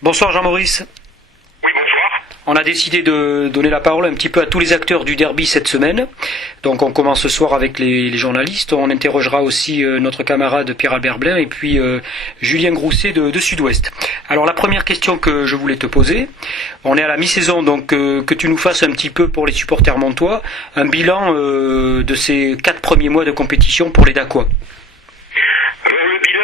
Bonsoir Jean-Maurice. Oui, bonsoir. On a décidé de donner la parole un petit peu à tous les acteurs du derby cette semaine. Donc on commence ce soir avec les journalistes. On interrogera aussi notre camarade Pierre-Albert Blin et puis Julien Grousset de Sud-Ouest. Alors la première question que je voulais te poser, on est à la mi-saison, donc que tu nous fasses un petit peu pour les supporters montois, un bilan de ces 4 premiers mois de compétition pour les Dacois. Alors le bilan,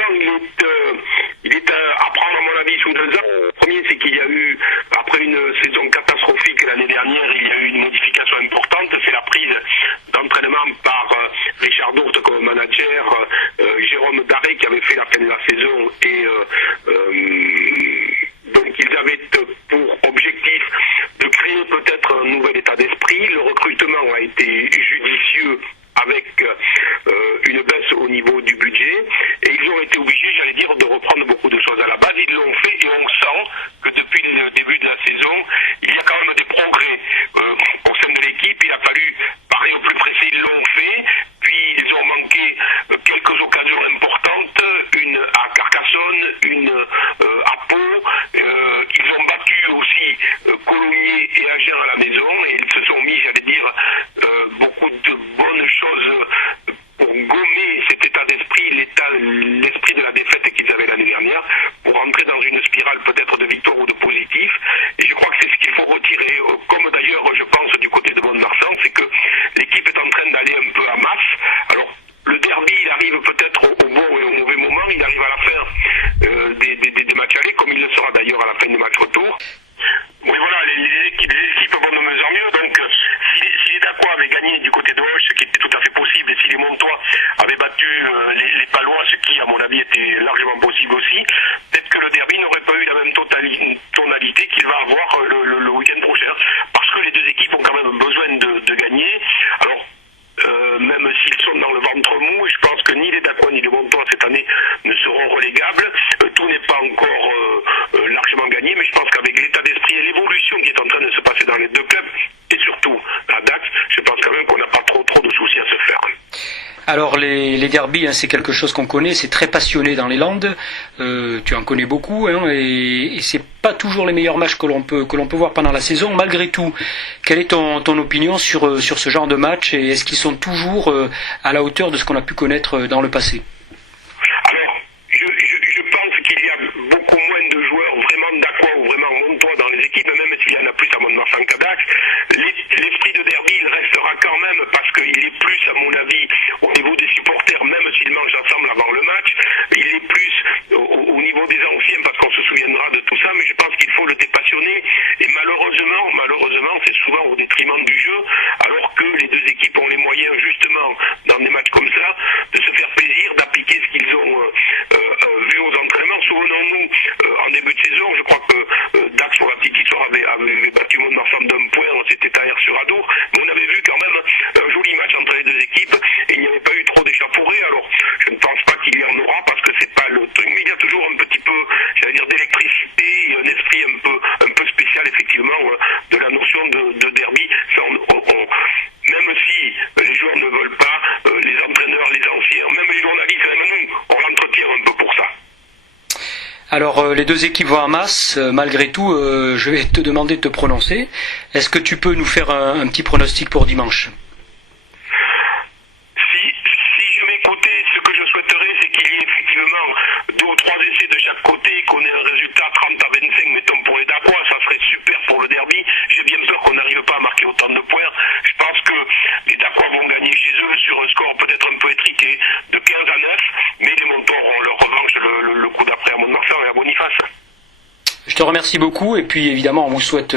il est à prendre à mon avis sous 2 ans. Le premier, c'est qu'il y a eu, après une saison catastrophique l'année dernière, il y a eu une modification importante, c'est la prise d'entraînement par Richard Dourte comme manager, Jérôme Daré qui avait fait la fin de la saison et donc ils avaient pour objectif de créer peut-être un nouvel état d'esprit. Le recrutement a été judicieux avec une baisse au niveau du budget et ils ont été obligés, j'allais dire, de reprendre beaucoup de choses à la base. Ils l'ont fait et on sent que depuis le début de la saison, il y a quand même des progrès au sein de l'équipe. Il a fallu parler au plus pressé, ils l'ont fait, puis ils ont manqué quelques occasions importantes, une à Carcassonne, une à Pau. Ils ont battu aussi Colomiers et Agen à la maison et ils se sont mis, j'allais dire, beaucoup de bonnes choses pour gommer cet état d'esprit, l'esprit de la défaite qu'ils avaient l'année dernière, pour entrer dans une spirale peut-être de victoire ou de positif. Et je crois que c'est ce qu'il faut retirer, comme d'ailleurs je pense du côté de Mont-de-Marsan, c'est que l'équipe est en train d'aller un peu à masse. Alors le derby, il arrive peut-être au bon et au mauvais moment, il arrive à la fin des matchs allés, comme il le sera d'ailleurs à la fin des matchs retour. Oui, voilà, les équipes vont de mieux en mieux. Donc, si les Dacois avaient gagné du côté de Hoche, ce qui était tout à fait possible, et si les Montois avaient battu les Palois, ce qui, à mon avis, était largement possible aussi, peut-être que le derby n'aurait pas eu la même tonalité qu'il va avoir le week-end prochain. Parce que les deux équipes ont quand même besoin de gagner. Alors, même s'ils sont dans le ventre mou, je pense que ni les Dacois ni les Montois cette année ne seront relégables. Tout n'est pas encore largement gagné, mais je pense qu'avec l'état d'esprit et l'évolution qui est en train de se passer dans les deux clubs, et surtout à Dax, je pense quand même qu'on n'a pas trop de soucis à se faire. Alors les derbies, c'est quelque chose qu'on connaît, c'est très passionné dans les Landes, tu en connais beaucoup, et c'est pas toujours les meilleurs matchs que l'on peut voir pendant la saison. Malgré tout, quelle est ton opinion sur ce genre de match, et est-ce qu'ils sont toujours à la hauteur de ce qu'on a pu connaître dans le passé? Alors, je pense qu'il y a beaucoup moins de joueurs vraiment Dacois ou vraiment montois dans les équipes, même s'il y en a plus à Mont-de-Marsan qu'à Dax. L'esprit de derby, il restera quand même parce qu'il est plus, à mon avis, au niveau des supporters, même s'ils mangent ensemble avant le match, il est plus au niveau des anciens parce qu'on se souviendra de tout ça, mais je pense qu'il faut le dépassionner et malheureusement, c'est souvent au détriment du jeu, alors que les deux équipes ont les moyens justement, dans des matchs comme ça, de se faire plaisir, d'appliquer ce qu'ils ont vu aux entraînements. Souvenons-nous, en début de saison, je crois que Dax, pour la petite histoire, avait battu Mont-de-Marsan d'un point, c'était à Aire-sur-Adour, mais on avait vu quand même un joli match entre les deux équipes et il n'y avait pas eu trop d'échappées. Alors, je ne pense pas qu'il y en aura parce que c'est pas le truc, mais il y a toujours un petit peu, j'allais dire, d'électricité et un esprit un peu spécial, effectivement, de la notion de derby. Ça, même si les joueurs ne veulent pas, les entraîneurs, les anciens, même les journalistes, même nous, on l'entretient un peu pour ça. Alors les deux équipes vont en masse, malgré tout, je vais te demander de te prononcer. Est-ce que tu peux nous faire un petit pronostic pour dimanche? Si je m'écoutais, ce que je souhaiterais, c'est qu'il y ait effectivement 2 ou 3 essais de chaque côté, qu'on ait un résultat 30-25, mettons pour les Dacois, ça serait super pour le derby. J'ai bien peur qu'on n'arrive pas à marquer autant de points. Je pense que les Dacois vont gagner chez eux sur un score peut-être un peu étriqué de 15-9, mais les Montois auront leur revanche le coup d'après à Mont-de-Marsan et à Boniface. Je te remercie beaucoup et puis évidemment on vous souhaite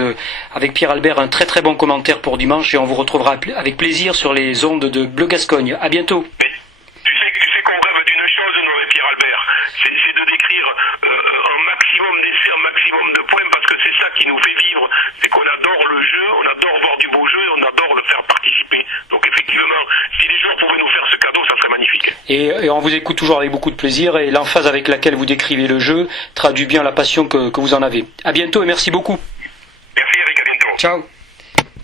avec Pierre Albert un très très bon commentaire pour dimanche et on vous retrouvera avec plaisir sur les ondes de Bleu Gascogne. À bientôt. Mais tu sais qu'on rêve d'une chose, nous, avec Pierre Albert, c'est de décrire un maximum d'essais, un maximum de points, parce que c'est ça qui nous fait vivre. C'est qu'on adore le jeu, on adore voir du beau jeu et on adore le faire participer. Donc effectivement, si les joueurs pouvaient nous faire ce cadeau, ça serait magnifique. Et on vous écoute toujours avec beaucoup de plaisir et l'emphase avec laquelle vous décrivez le jeu traduit bien la passion que vous en avez. À bientôt et merci beaucoup. Merci, Eric, à bientôt. Ciao.